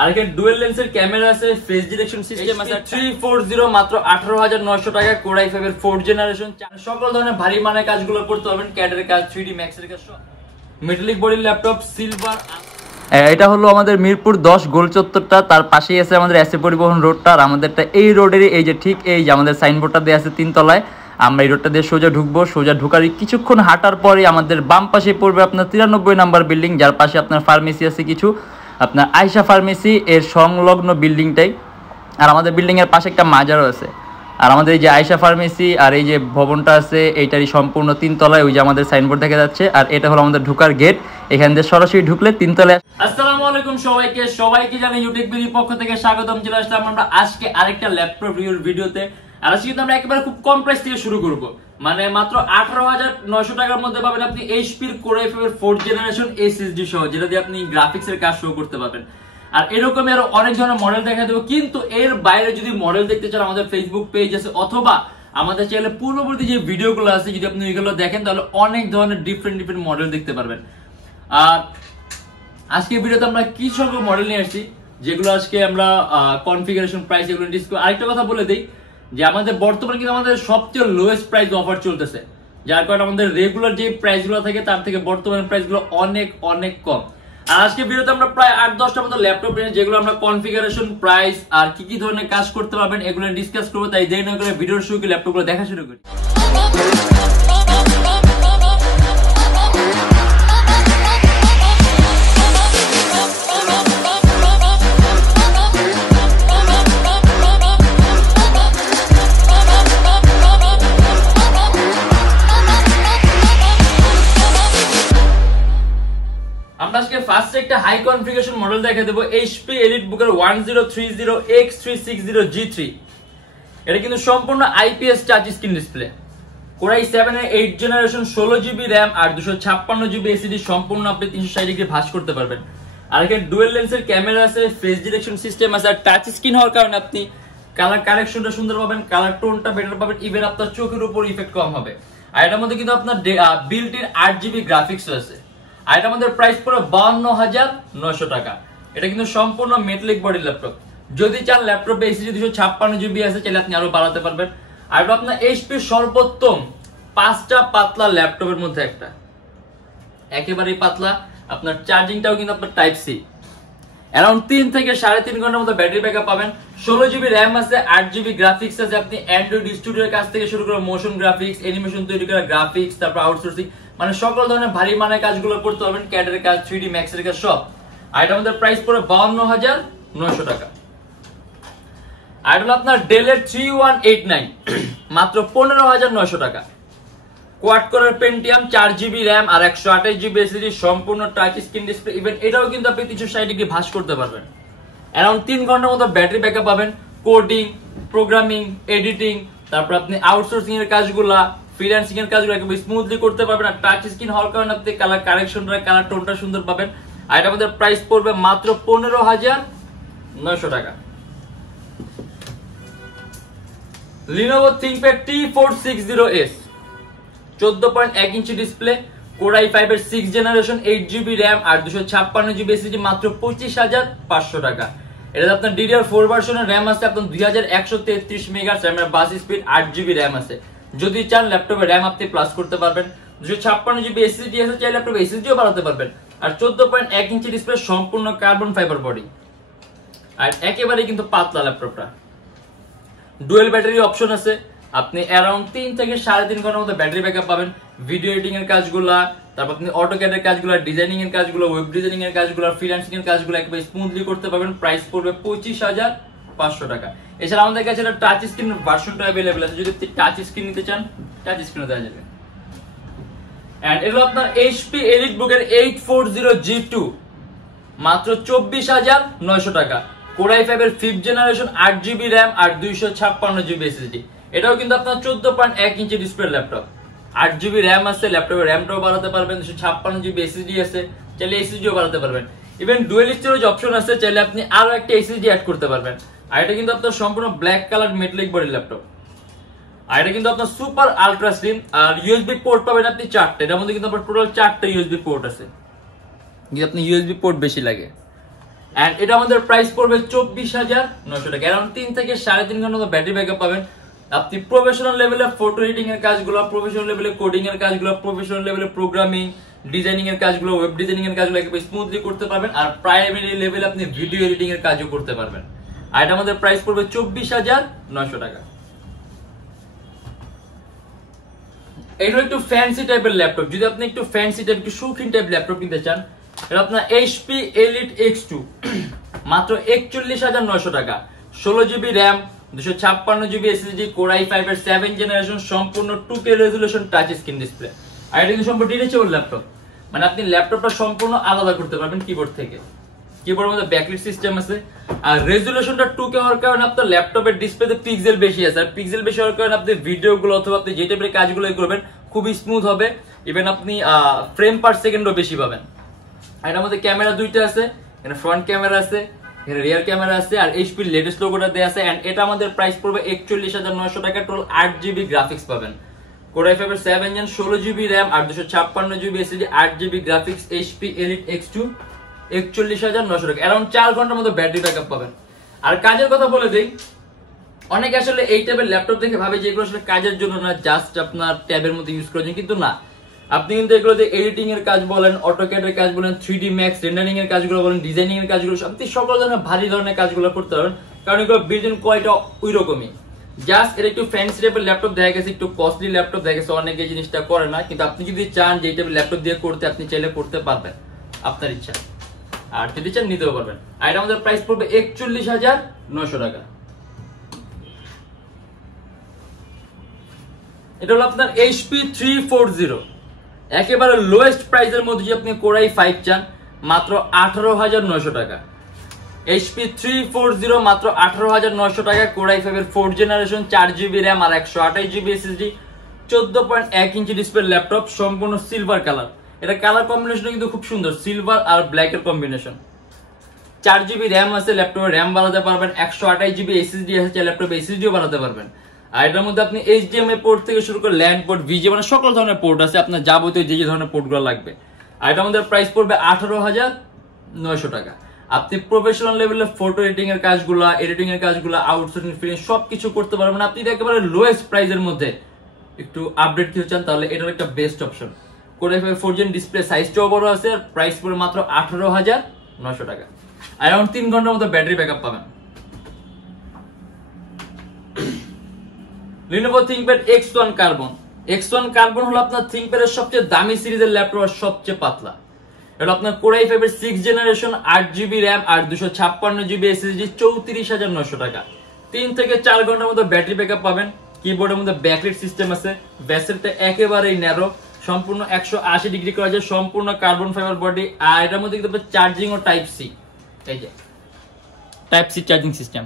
আর এখানে ডুয়েল লেন্সের ক্যামেরা আছে, ফেস ডিটেকশন সিস্টেম আছে। 340 মাত্র 18,900 টাকা, কোর i5 এর 4th জেনারেশন। সকল ধরনের ভারী মানের কাজগুলো করতে পারবেন, ক্যাডের কাজ, 3D ম্যাক্স এর কাজ, মেটালিক বডির ল্যাপটপ, সিলভার। এটা হলো আমাদের মিরপুর 10 গোল চত্বরটা, তার পাশেই আছে আমাদের এসএ পরিবহন রোডটা। আর আমাদেরটা এই রোডেরই এই যে ঠিক এই যে আমাদের সাইনবোর্ডটা দেওয়া আছে 3 তলায়। আমরা এই রোডটা দিয়ে সোজা ঢুকবো, সোজা ঢুকারই কিছুক্ষণ হাঁটার পরে আমাদের বাম পাশে পড়বে আপনার 93 নাম্বার বিল্ডিং, যার পাশে আপনার ফার্মেসি আছে কিছু, আপনার আয়শা ফার্মেসি এর সংলগ্ন বিল্ডিংটাই। আর আমাদের বিল্ডিংয়ের পাশে একটা মাজারও আছে। আর আমাদের এই যে আয়শা ফার্মেসি আর এই যে ভবনটা আছে এইটারই সম্পূর্ণ 3 তলায়, ওই যে আমাদের সাইনবোর্ড দেখা যাচ্ছে। আর এটা হলো আমাদের ঢোকার গেট, এখান দিয়ে সরাসরি ঢুকলে 3 তলায়। আসসালামু আলাইকুম সবাইকে জানাই ইউটেকবিডি পক্ষ থেকে স্বাগতম। চলে আসলাম আমরা আজকে আরেকটা ল্যাপটপ রিভিউর ভিডিওতে। আর আজকে কিন্তু আমরা একেবারে খুব কম প্রাইস থেকে শুরু করব, মানে মাত্র 18,900 টাকার মধ্যে পাবেন আপনি এইচপির কোর i5 এর 4th জেনারেশন এসএসডি সহ, যেটা দিয়ে আপনি গ্রাফিক্সের কাজ শুরু করতে পারবেন। আর এরকম আরো অনেক ধরনের মডেল দেখা দেবো, কিন্তু এর বাইরে যদি মডেল দেখতে চান আমাদের ফেসবুক পেজ আছে, অথবা আমাদের চ্যানেলে পূর্ববর্তী যে ভিডিওগুলো আছে যদি আপনি ওইগুলো দেখেন তাহলে অনেক ধরনের ডিফারেন্ট মডেল দেখতে পারবেন। আর আজকে ভিডিওতে আমরা কি সব মডেল নিয়ে আসছি, যেগুলো আজকে আমরা কনফিগারেশন, প্রাইস এগুলো ডিসকাস। আরেকটা কথা বলে দিই যে আমাদের বর্তমানে কিন্তু আমাদের সবচেয়ে লোয়েস্ট প্রাইস অফার চলতেছে, যার কারণে আমাদের রেগুলার যে প্রাইসগুলো থাকে তার থেকে বর্তমানে প্রাইসগুলো অনেক কম। আর আজকে ভিডিওতে আমরা প্রায় 8-10টার মতো ল্যাপটপ নিয়ে, যেগুলো আমরা কনফিগারেশন, প্রাইস আর কি ধরনের কাজ করতে পারবেন এগুলো ডিসকাস করবো। তাই দেরি না করে ভিডিওর শুরু করে ল্যাপটপগুলো দেখা শুরু করি। ফার্স্ট একটা হাই কনফিগারেশন মডেল দেখা দেবো, এইচপি এলিটবুকের 1030X360G3। এটা কিন্তু সম্পূর্ণ IPS touch screen display, core i7 এর 8th জেনারেশন, 16GB র্যাম আর 256GB এসএসডি, সম্পূর্ণ আপনি 360 ডিগ্রি ভাঁজ করতে পারবেন। আর এখানে ডুয়েল লেন্সের ক্যামেরা আছে, ফেস ডিটেকশন সিস্টেম আছে। আর টাচ স্ক্রিন হওয়ার কারণে আপনি কালার কারেকশনটা সুন্দর পাবেন, কালার টোনটা বেটার পাবেন, ইভেন আপনার চোখের উপর ইফেক্ট কম হবে। আর এটার মধ্যে কিন্তু আপনার বিল্ট ইন 8GB গ্রাফিক্স আছে। আর এটা আমাদের প্রাইস পড়ে 52,900 টাকা। এটা কিন্তু সম্পূর্ণ মেটালিক বডি ল্যাপটপ। যদি চান ল্যাপটপে এসএসডি 256GB আছে, চাইলে আপনি আরো বাড়াতে পারবেন। আর এটা আপনার এইচপি সর্বোত্তম 5টা পাতলা ল্যাপটপের মধ্যে একটা, একেবারেই পাতলা। আপনার চার্জিংটাও কিন্তু আপনার টাইপ সি, অ্যারাউন্ড 3 থেকে 3.5 ঘন্টার মতো ব্যাটারি ব্যাকআপ পাবেন। 16GB র্যাম আছে, 8GB গ্রাফিক্স আছে। আপনি অ্যান্ড্রয়েড স্টুডিওর কাছ থেকে শুরু করে মোশন গ্রাফিক্স, অ্যানিমেশন তৈরি করা গ্রাফিক্স, তারপর আউটসোর্সিং, মানে সকল ধরনের ভারী মানের কাজগুলো করতে পারবেন, ক্যাডের কাজ, 3D ম্যাক্স এর কাজ সব। আর এটা আমাদের প্রাইস পড়ে 52,900 টাকা। আর এটা হলো আপনার ডেলের 3189, মাত্র 15,900 টাকা। কোয়াড কোরের পেন্টিয়াম, 4GB র্যাম আর 128GB এসএসডি, সম্পূর্ণ টাচ স্ক্রিন ডিসপ্লে। ইভেন এটাও কিন্তু আপনি 360 ডিগ্রি ভাঁজ করতে পারবেন। অ্যারাউন্ড 3 ঘন্টার মতো ব্যাটারি ব্যাকআপ পাবেন। কোডিং, প্রোগ্রামিং, এডিটিং, তারপর আপনি আউটসোর্সিং এর কাজগুলা, ফ্রিল্যান্সিং এর কাজগুলো একদম স্মুথলি করতে পারবেন। আর টাচ স্ক্রিন হওয়ার কারণে আপনি কালার কারেকশনটা, কালার টোনটা সুন্দর পাবেন। আর এটা আমাদের প্রাইস পড়বে মাত্র 15,900 টাকা। Lenovo ThinkPad T460S, 14.1 inch display, core i5 এর 6th জেনারেশন, 8GB র্যাম আর 256GB এসএসডি, মাত্র 25,500 টাকা। এটা আপনার DDR4 ভার্সনের র্যাম আছে, আপনার 2133 মেগাহার্টজ র্যামের বাস স্পিড, 8GB র্যাম আছে। যদি চান ল্যাপটপে র্যাম আপনি প্লাস করতে পারবেন। 256GB এসএসডি আছে, চাইলে ল্যাপটপে এসএসডিও বাড়াতে পারবেন। আর 14.1 ইঞ্চি ডিসপ্লে, সম্পূর্ণ কার্বন ফাইবার বডি, আর একেবারে কিন্তু পাতলা ল্যাপটপটা। ডুয়েল ব্যাটারি অপশন আছে, আপনি অ্যারাউন্ড 3 থেকে 3.5 ঘন্টার মতো ব্যাটারি ব্যাকআপ পাবেন। ভিডিও এডিটিং এর কাজগুলা, তারপর আপনি অটোক্যাড এর কাজগুলো, ডিজাইনিং এর কাজগুলো, ওয়েব ডিজাইনিং এর কাজগুলো, ফ্রিল্যান্সিং এর কাজগুলো একেবারে স্মুথলি করতে পারবেন। প্রাইস পড়বে 25,500 টাকা। এছাড়া আমাদের কাছে একটা টাচ স্ক্রিন ভার্সনটা अवेलेबल আছে, যদি আপনি টাচ স্ক্রিন নিতে চান টাচ স্ক্রিনও দেওয়া যাবে। এন্ড এগুলো আপনার এইচপি এলিটবুকের 840G2, মাত্র 24,900 টাকা। কোর i5 এর 5th জেনারেশন, 8GB র্যাম আর 256GB এসএসডি। এটাও কিন্তু আপনার 14.1 inch display laptop, 8GB RAM আছে, ল্যাপটপের র্যামটাও বাড়াতে পারবেন, 256GB এসএসডি আছে, চাইলে এসএসডিও বাড়াতে পারবেন। ইভেন ডুয়েল স্টোরেজ অপশন আছে, চাইলে আপনি আরো একটা এসএসডি অ্যাড করতে পারবেন। আর এটা কিন্তু আপনার সম্পূর্ণ black colour metallic body laptop. আর এটা কিন্তু আপনার সুপার আলট্রা স্লিম। আর ইউএসবি পোর্ট পাবেন আপনি 4টা, এটার মধ্যে কিন্তু আপনার টোটাল 4টা ইউএসবি পোর্ট আছে, যদি আপনি ইউএসবি পোর্ট বেশি লাগে। এন্ড এটা আমাদের প্রাইস পড়বে 24,900 টাকা। अराउंड 3 থেকে 3.5 ঘন্টা মতো ব্যাটারি ব্যাকআপ পাবেন। আপনি প্রফেশনাল লেভেলে ফটো এডিটিং এর কাজগুলো, প্রফেশনাল লেভেলে কোডিং এর কাজগুলো, প্রফেশনাল লেভেলে প্রোগ্রামিং, ডিজাইনিং এর কাজগুলো, ওয়েব ডিজাইনিং এর কাজগুলো একদম স্মুথলি করতে পারবেন। আর প্রাইমারি লেভেলে আপনি ভিডিও এডিটিং এর কাজও করতে পারবেন। আর এটা আমাদের প্রাইস পড়বে 24,900 টাকা। এটা একটু ফ্যান্সি টাইপের ল্যাপটপ। যদি আপনি একটু ফ্যান্সি টাইপ, একটু শৌখিন টাইপ ল্যাপটপ কিনতে চান, এটা আপনার HP Elite X2 মাত্র 41,900 টাকা। 16GB RAM, 256GB SSD, Core i5 এর 7 জেনারেশন, সম্পূর্ণ 2K resolution touch screen display. আর এটা কিন্তু সম্পূর্ণ ডিটেচেবল ল্যাপটপ, মানে আপনি ল্যাপটপটা সম্পূর্ণ আলাদা করতে পারবেন কিবোর্ড থেকে। কিবোর্ডের মধ্যে ব্যাকলাইট সিস্টেম আছে, আর রেজোলিউশনটা 2K হওয়ার কারণে আপনার ল্যাপটপের ডিসপ্লেতে পিক্সেল বেশি আছে। আর পিক্সেল বেশি হওয়ার কারণে আপনি ভিডিওগুলো অথবা আপনি যে টাইপের কাজগুলো করবেন খুবই স্মুথ হবে। ইভেন আপনি ফ্রেম পার সেকেন্ডও বেশি পাবেন। আর এটার মধ্যে ক্যামেরা দুইটা আছে, এখানে ফ্রন্ট ক্যামেরা আছে, এখানে রিয়ার ক্যামেরা আছে, আর HP লেটেস্ট লোগোটা দেয়া আছে। এন্ড এটা আমাদের প্রাইস পড়বে 41,900 টাকা। টোটাল 8GB গ্রাফিক্স পাবেন, Core i5 এর 7 জেন, 16GB RAM আর 256GB SSD, 8GB graphics, HP Elite X2, 41,900 টাকা। अराउंड 4 ঘন্টার মতো ব্যাটারি ব্যাকআপ পাবেন। আর কাজের কথা বলে দেই, অনেকে আসলে এই টাইপের ল্যাপটপ দেখে ভাবে যে এগুলো আসলে কাজের জন্য না, জাস্ট আপনার ট্যাবের মধ্যে ইউজ করার জন্য, কিন্তু না। আপনি কিন্তু এগুলো দিয়ে এডিটিং এর কাজ বলেন, অটোক্যাড এর কাজ বলেন, 3D Max রেন্ডারিং এর কাজগুলো বলেন, ডিজাইনিং এর কাজগুলো, আপনি সকল ধরনের ভারী ধরনের কাজগুলো করতে পারবেন। কারণ এগুলো বিল্ড ইন কোয়ালিটি ওই রকমই। জাস্ট এটা একটু ফ্যান্সি টাইপের ল্যাপটপ দেখা গেছে, একটু কস্টলি ল্যাপটপ দেখা গেছে, অনেকে এই জিনিসটা করে না। কিন্তু আপনি যদি চান যে এই টাইপের ল্যাপটপ দিয়ে করতে, আপনি চাইলে করতে পারবেন, আপনার ইচ্ছা। আর যদি চান নিতেও পারবেন। আর এটা আমাদের প্রাইস পড়বে 41,900 টাকা। এটা হলো আপনার HP 340, একেবারে লোয়েস্ট প্রাইসের মধ্যে যদি আপনি Core i5 চান, মাত্র 18,900 টাকা। HP 340 মাত্র 18,900 টাকা। Core i5 এর 4 জেনারেশন, 4GB RAM আর 128GB SSD, 14.1 inch display laptop, সম্পূর্ণ সিলভার কালার। এটা কালার কম্বিনেশন কিন্তু খুব সুন্দর, সিলভার আর ব্ল্যাক এর কম্বিনেশন। 4GB RAM আছে, ল্যাপটপে RAM বাড়াতে পারবেন, 128GB SSD আছে, ল্যাপটপে SSDও বাড়াতে পারবেন। আর এটার মধ্যে আপনি HDMI পোর্ট থেকে শুরু করে ল্যান্ড পোর্ট, VGA, মানে সকল ধরনের পোর্ট আছে, আপনার যাবতীয় যে ধরনের পোর্টগুলো লাগবে। আর এটা আমাদের প্রাইস পড়বে 18,900 টাকা। আপনি প্রফেশনাল লেভেলে ফটো এডিটিং এর কাজগুলো, এডিটিং এর কাজগুলো, আউটসোর্সিং, ফ্রিল্যান্স সবকিছু করতে পারবেন। আপনি একেবারে লোয়েস্ট প্রাইসের মধ্যে একটু আপডেট কিছু চান, তাহলে এটার একটা best option. Core i5 4 gen, display সাইজটাও বড় আছে, আর প্রাইস পড়বে মাত্র 18,900 টাকা। अराउंड 3 ঘন্টার মতো ব্যাটারি ব্যাকআপ পাবেন। Lenovo ThinkPad X1 Carbon। X1 Carbon হলো আপনার ThinkPad এর সবচেয়ে দামি সিরিজের ল্যাপটপ, আর সবচেয়ে পাতলা। এটা আপনার Core i5 এর 6 জেনারেশন, 8GB RAM আর 256GB SSD, 34,900 টাকা। 3 থেকে 4 ঘন্টার মতো ব্যাটারি ব্যাকআপ পাবেন। কিবোর্ডের মধ্যে ব্যাকলাইট সিস্টেম আছে, ভেসেলটা একেবারেই ন্যারো, সম্পূর্ণ 180 ডিগ্রি করা যায়, সম্পূর্ণ কার্বন ফাইবার বডি। আর এটার মধ্যে কিন্তু চার্জিং ও টাইপ সি, এই যে টাইপ সি চার্জিং সিস্টেম।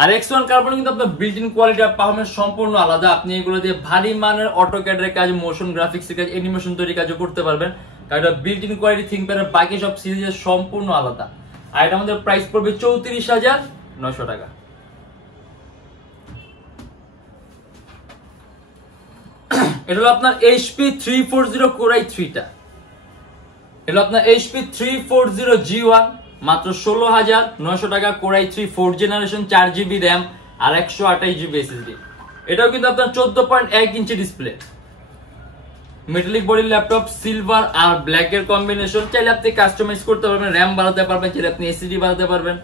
আর X1 কার্বন কিন্তু আপনার বিল্ট ইন কোয়ালিটি আর পারফরম্যান্স সম্পূর্ণ আলাদা। আপনি এগুলো দিয়ে ভারী মানের অটোক্যাড এর কাজ, মোশন গ্রাফিক্স এর কাজ, অ্যানিমেশন তৈরি কাজও করতে পারবেন। কারণ এটা বিল্ট ইন কোয়ালিটি ThinkPad এর বাকি সব সিরিজের সম্পূর্ণ আলাদা। আর এটা আমাদের প্রাইস পড়বে 34,900 টাকা। এটা হলো আপনার HP 340 Core i3 টা। এটা আপনার HP 340 G1, মাত্র 16,900 টাকা। Core i3 4 generation, 4GB RAM আর 128GB SSD। এটাও কিন্তু আপনার 14.1 inch display, metallic body laptop, silver আর ব্ল্যাক এর কম্বিনেশন। চাইলে আপনি কাস্টমাইজ করতে পারবেন, RAM বাড়াতে পারবেন, চাইলে আপনি SSD বাড়াতে পারবেন।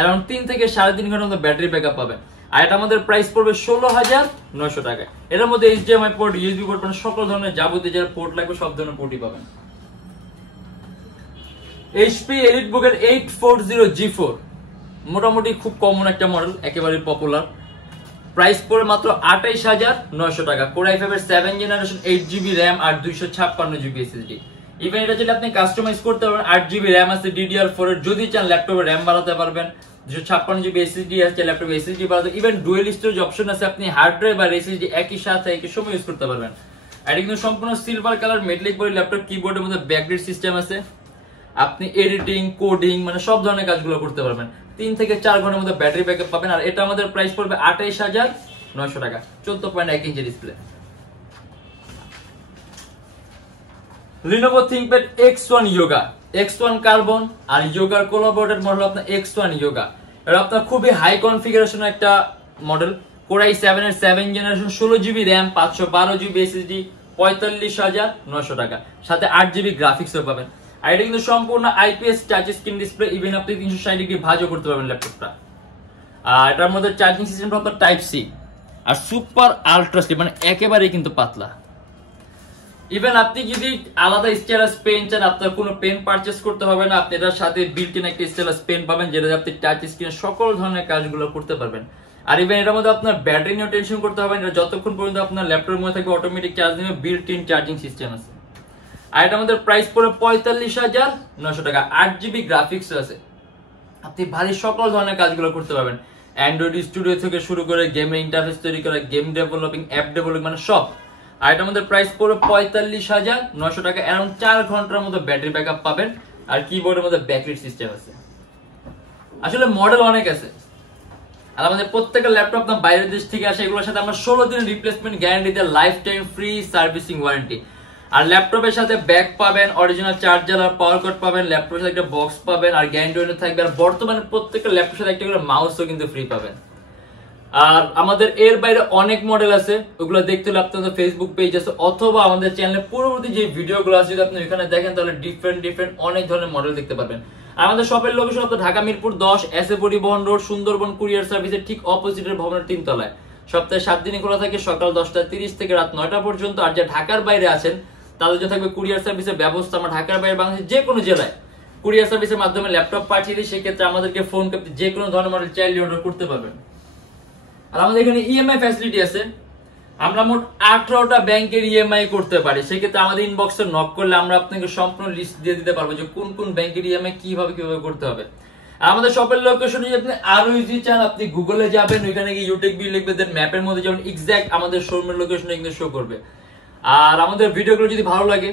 अराउंड 3 থেকে 3.5 ঘন্টার মতো ব্যাটারি ব্যাকআপ পাবেন। আর এটা আমাদের প্রাইস পড়বে 16,900 টাকা। এর মধ্যে HDMI পোর্ট, USB পোর্ট, মানে সকল ধরনের যাবতীয় যে পোর্ট লাগবে সব ধরনের পোর্টই পাবেন। HP EliteBook এর 840 G4, মোটামুটি খুব কমন একটা মডেল, একেবারে পপুলার। প্রাইস পড়ে মাত্র 28,900 টাকা। Core i5 এর 7 জেনারেশন, 8GB RAM আর 256GB SSD। ইভেন এটা যদি আপনি কাস্টমাইজ করতে পারবেন, 8GB RAM আছে DDR4 এর, যদি চান ল্যাপটপে RAM বাড়াতে পারবেন, 256GB SSD আছে, ল্যাপটপে SSD বাড়াতে, ইভেন ডুয়াল স্টোরেজ অপশন আছে, আপনি হার্ড ড্রাইভ আর SSD একই সাথে একই সময় ইউজ করতে পারবেন। আর এটা কিন্তু সম্পূর্ণ silver colour metallic body laptop, কিবোর্ডের মধ্যে ব্যাকলাইট সিস্টেম আছে, আপনি এডিটিং, কোডিং, মানে সব ধরনের কাজগুলো করতে পারবেন। 3 থেকে 4 ঘন্টার মধ্যে ব্যাটারি ব্যাকআপ পাবেন। আর এটা আমাদের প্রাইস পড়বে 28,900 টাকা, 14.1 inch display. Lenovo ThinkPad X1 Yoga। X1 carbon আর ইয়োগার কোলাবোরেটেড মডেল আপনার X1 ইয়োগা। এটা আপনার খুবই হাই কনফিগারেশন একটা মডেল, Core i7 এর 7 generation, 16GB RAM, 512GB SSD, 45,900 টাকা, সাথে 8GB গ্রাফিক্সও পাবেন। আর এটা কিন্তু সম্পূর্ণ IPS touch screen display, even আপনি 360 ডিগ্রি ভাঁজও করতে পারবেন ল্যাপটপটা। আর এটার মধ্যে চার্জিং সিস্টেমটা আপনার টাইপ সি আর সুপার আলট্রা স্লিম, মানে একেবারেই কিন্তু পাতলা। ইভেন আপনি যদি আলাদা স্টাইলাস পেন চান, আপনার কোনো পেন পারচেজ করতে হবে না, আপনি এটার সাথে বিল্ট ইন একটা স্টাইলাস পেন পাবেন, যেটা আপনি টাচ স্ক্রিনে সকল ধরনের কাজগুলো করতে পারবেন। আর ইভেন এটার মধ্যে আপনার ব্যাটারি নিয়ে টেনশন করতে হবে না, যতক্ষণ পর্যন্ত আপনার ল্যাপটপের মধ্যে থাকবে অটোমেটিক চার্জ নেবে, বিল্ট ইন চার্জিং সিস্টেম আছে। আর এটা আমাদের প্রাইস পড়ে 45,900 টাকা, 8GB গ্রাফিক্স আছে, আপনি ভারী সকল ধরনের কাজগুলো করতে পারবেন, অ্যান্ড্রয়েড স্টুডিও থেকে শুরু করে গেমের ইন্টারফেস তৈরি করা, গেম ডেভেলপিং, অ্যাপ ডেভেলপিং, মানে সব। আর এটা আমাদের প্রাইস পড়বে 45,900 টাকা, অ্যারাউন্ড 4 ঘন্টার মতো ব্যাটারি ব্যাকআপ পাবেন। আর কিবোর্ডের মধ্যে ব্যাকলিট সিস্টেম আছে। আসলে মডেল অনেক আছে, আর আমাদের প্রত্যেকটা ল্যাপটপ আপনার বাইরের দেশ থেকে আসে, এগুলোর সাথে আমরা 16 দিনের রিপ্লেসমেন্ট গ্যারান্টি দিয়ে life time free servicing warranty. আর ল্যাপটপের সাথে ব্যাগ পাবেন, অরিজিনাল চার্জার আর পাওয়ার কট পাবেন, ল্যাপটপের সাথে একটা বক্স পাবেন, আর গ্যারান্টি ওয়ারেন্টি থাকবে। আর বর্তমানে প্রত্যেকটা ল্যাপটপের সাথে একটা করে মাউসও কিন্তু ফ্রি পাবেন। আর আমাদের এর বাইরে অনেক মডেল আছে, ওগুলো দেখতে হলে আপনাদের ফেসবুক পেজ আছে, অথবা আমাদের চ্যানেলে পূর্ববর্তী যে ভিডিওগুলো আছে যদি আপনি এখানে দেখেন, তাহলে ডিফারেন্ট অনেক ধরনের মডেল দেখতে পারবেন। আর আমাদের শপের লোকেশন আপনার ঢাকা মিরপুর 10 এসএ পরিবহন রোড, সুন্দরবন কুরিয়ার সার্ভিসের ঠিক অপোজিটের ভবনের 3 তলায়। সপ্তাহে 7 দিনই খোলা থাকে, সকাল 10:30 থেকে রাত 9টা পর্যন্ত। আর যারা ঢাকার বাইরে আছেন তাদের জন্য থাকবে কুরিয়ার সার্ভিসের ব্যবস্থা। আমরা ঢাকার বাইরে বাংলাদেশের যে কোনো জেলায় কুরিয়ার সার্ভিসের মাধ্যমে ল্যাপটপ পাঠিয়ে দিই, সেক্ষেত্রে আমাদেরকে ফোন করতে যে কোনো ধরনের মডেল চাইলে অর্ডার করতে পারবেন। আর আমাদের এখানে ইএমআই ফ্যাসিলিটি আছে, আমরা মোট 18টা ব্যাংকের ইএমআই করতে পারি। সেক্ষেত্রে আমাদের ইনবক্সে নক করলে আমরা আপনাকে সম্পূর্ণ লিস্ট দিয়ে দিতে পারবো যে কোন কোন ব্যাংকের ইএমআই কিভাবে করতে হবে। আর আমাদের শপের লোকেশন যদি আপনি আরো ইজি চান, আপনি গুগলে যাবেন, ওইখানে গিয়ে ইউটেকবি লিখবেন, দেন ম্যাপের মধ্যে যেমন এক্সাক্ট আমাদের শোরুমের লোকেশন কিন্তু শো করবে। আর আমাদের ভিডিওগুলো যদি ভালো লাগে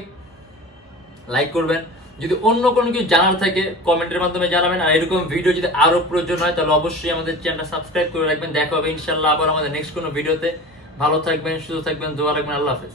লাইক করবেন, যদি অন্য কোনো কিছু জানার থাকে কমেন্টের মাধ্যমে জানাবেন। আর এরকম ভিডিও যদি আরো প্রয়োজন হয় তাহলে অবশ্যই আমাদের চ্যানেলটা সাবস্ক্রাইব করে রাখবেন। দেখা হবে ইনশাআল্লাহ আবার আমাদের নেক্সট কোনো ভিডিওতে। ভালো থাকবেন, সুস্থ থাকবেন, দোয়া রাখবেন। আল্লাহ হাফেজ।